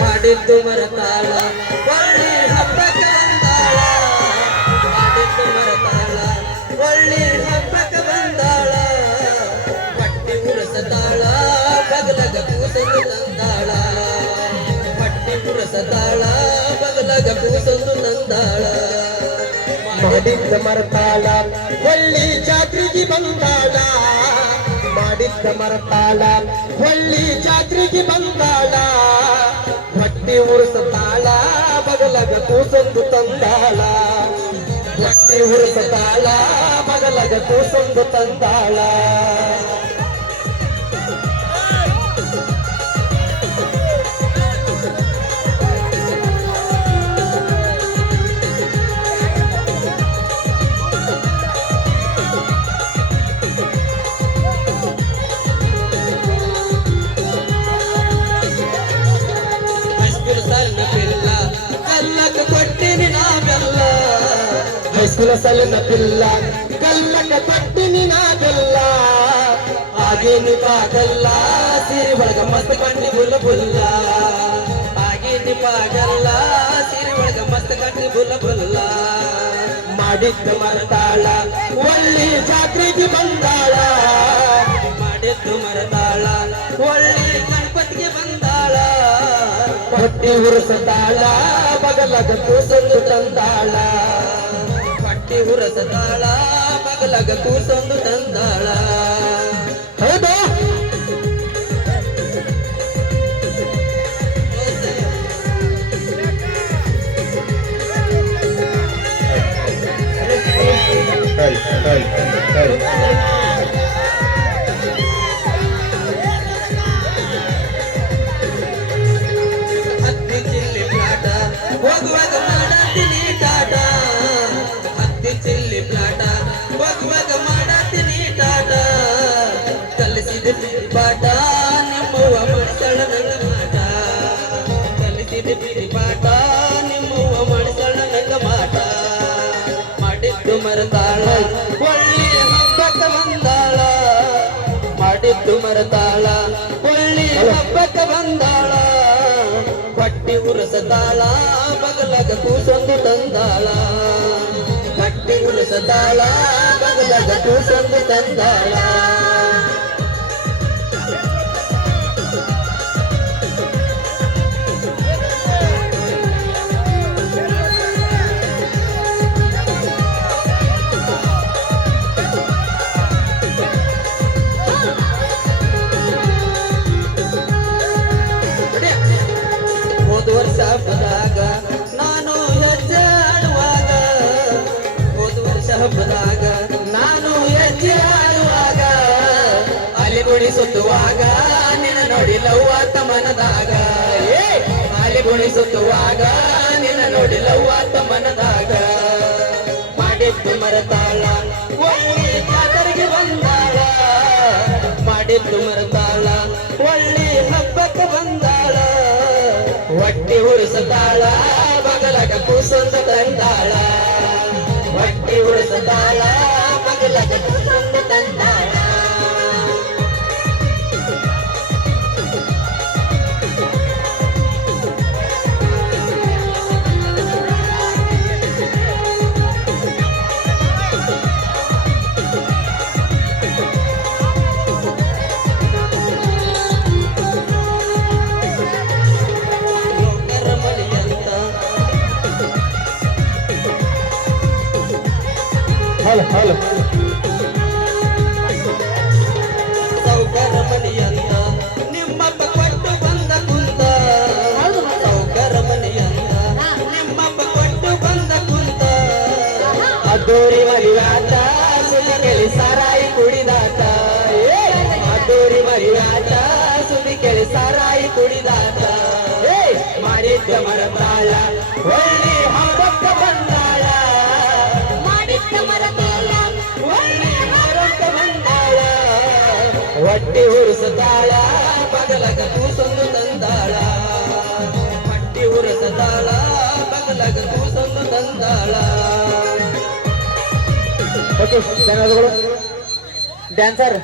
ಮಾಡಿದ್ದು ಮರತಾಳ ಒಳ್ಳೆ ಹಬ್ಬಕ್ಕೆ ಬಂದಾಳ ಮಾಡಿದ್ದು ಮರತಾಳ ಒಳ್ಳೆ ಹಬ್ಬಕ್ಕೆ ಬಂದಾಳ ಪಟ್ಟಿ ಉರಸತಾಳ ಬಗಲಗ ಕೂಸೊಂದು ತಂದಾಳ ಪಟ್ಟಿ ಉರಸತಾಳ ಬಗಲಗ ಕೂಸೊಂದು ತಂದಾಳ ಮಾಡಿದ್ದ ಮರತಾಳ ಒಳ್ಳೆ ಜಾತ್ರೆಗೆ ಬಂದಾಳ ಮಾಡಿದ್ದ ಮರತಾಳ ಒಳ್ಳೆ ಜಾತ್ರೆಗೆ ಬಂದಾಳ ಹೊಟ್ಟೆ ಉರಿಸತಾಳ ಬಗಲಗ ಕೂಸೊಂದು ತಂದಾಳ ಹೊಟ್ಟೆ ಉರಿಸತಾಳ ಬಗಲಗ ಕೂಸೊಂದು ತಂದಾಳ ಹೈಸ್ಕೂಲ ಸಲಿನ ಪಿಲ್ಲ ಕಲ್ಲಕ ಕೊಟ್ಟಿನಿ ನಾ ಬೆಲ್ಲ ಆಗೇನಿ ಪಾಗಲ್ಲ ಸೀರೆ ಒಳಗ ಮಸ್ತ್ ಕಂಡಿ ಬುಲ್ಲ ಬುಲ್ಲ ಆಗೇನಿ ಪಾಗಲ್ಲ ಸೀರೆ ಒಳಗ ಮಸ್ತ್ ಕಂಡಿ ಬುಲ್ಲ ಬುಲ್ಲ ಮಾಡಿದ್ದ ಮರತಾಳ ಒಳ್ಳೆ ಜಾತ್ರೆಗೆ ಬಂದಾಳ ಮಾಡಿದ್ದು ಮರತಾಳ ಒಳ್ಳೆ ಗಣಪತಿಗೆ ಬಂದಾಳ ಹೊಟ್ಟೆ ಉರಿಸತಾಳ ಬಗಲಗ ಕೂಸೊಂದು ತಂದಾಳ ಹೊಟ್ಟೆ ಉರಸತಾಳ ಬಗಲಗ ಕೂಸೊಂದು ತಂದಾಳ ಹೌದಾ ಹತ್ತಿ ಚಿಲ್ಲಿ ಪ್ಲಾಟ ಹೋಗುವಾಗ ಮಾಡತೀನಿ ಟಾಟ ಹತ್ತಿ ಚಿಲ್ಲಿ ಪ್ಲಾಟ ಹೋಗುವಾಗ ಮಾಡತೀನಿ ಟಾಟ ಕಲಿಸಿದ ಪಾಠ ನಿಮ್ಮವ್ವ ಮಾಡಿಸಳ ನನ್ನ ಮಾಟ ಕಲಿಸಿದ ಪಾಠ ನಿಮ್ಮವ್ವ ಮಾಡಿಸಳ ನನ್ನ ಮಾಟ ಮಾಡಿದ್ದು ಮರತಾಳ ಒಳ್ಳೆ ಹಬ್ಬಕ್ಕೆ ಬಂದಾಳ ಮಾಡಿದ್ದು ಮರತಾಳ ಒಳ್ಳೆ ಹಬ್ಬಕ್ಕೆ ಬಂದಾಳ ಹೊಟ್ಟಿ ಉರಸತಾಳ ಬಗಲಗ ಕೂಸೊಂದು ತಂದಾಳ ಹೊಟ್ಟಿ ಉರಸತಾಳ ಬಗಲಗ ಕೂಸೊಂದು ತಂದಾಳ ಹೋದ ವರ್ಷ ಹಬ್ಬದಾಗ ನಾನು ಹೆಜ್ಜೆ ಆಡುವಾಗ ಹೋದ ವರ್ಷ ಹಬ್ಬದಾಗ ನಾನು ಹೆಜ್ಜೆ ಆಡುವಾಗ ಅಲಿಗುಣಿ ಸುತ್ತುವಾಗ ನಿನ್ನ ನೋಡಿ ಲವ್ವಾತ ಮನದಾಗ ಅಲಿಗುಣಿ ಸುತ್ತುವಾಗ ನಿನ್ನ ನೋಡಿ ಲವ್ವಾತ ಮನದಾಗ ಮಾಡಿದ್ದು ಮರತಾಳ ಒಳ್ಳೆ ಜಾತ್ರೆಗೆ ಬಂದಾಳ ಮಾಡಿದ್ದು ಮರತಾಳ ಒಳ್ಳೆ ಹಬ್ಬಕ್ಕೆ ಬಂದಾಳ ಹೊಟ್ಟಿ ಉರಿಸತಾಳ ಬಗಲಗ ಕೂಸೊಂದು ತಂದಾಳ ಹೊಟ್ಟಿ ಉರಿಸತಾಳ ಬಗಲಗ ಕೂಸೊಂದು ತಂದಾಳ ಹಲೋ ಸೌಕರ ಮನೆಯಂತ ನಿಮ್ಮಪ್ಪ ಕೊಟ್ಟು ಬಂದ ಕುಂತ ಸೌಕರ ಮನೆಯಂತ ನಿಮ್ಮಪ್ಪ ಕೊಟ್ಟು ಬಂದ ಕುಂತ ಅದ್ದೂರಿ ಮರಿಯಾಟ ಸುದ್ದಿ ಕೇಳಿ ಸಾರಾಯಿ ಕುಡಿದಾಟ ಅದ್ದೂರಿ ಮರಿಯಾಟ ಸುದ್ದಿ ಕೇಳಿ ಸಾರಾಯಿ ಕುಡಿದಾಟ ಮಾಡಿದ್ದ ಮರತಾಳ ಒಳ್ಳೆ ಹಬ್ಬಕ್ಕೆ ಬಂದಾಳ ಮಾಡಿದ್ದ ಮರತಾಳ ಒಳ್ಳೆ ಹಬ್ಬಕ್ಕೆ ಬಂದಾಳ ಹೊಟ್ಟಿ ಉರಿಸತಾಳ ಬಗಲಗ ಕೂಸೊಂದು ತಂದಾಳ ಹೊಟ್ಟಿ ಉರಿಸತಾಳ ಬಗಲಗ ಕೂಸೊಂದು ತಂದಾಳ ಓಕೆ ಧನ್ಯವಾದಗಳು ಡ್ಯಾನ್ಸರ್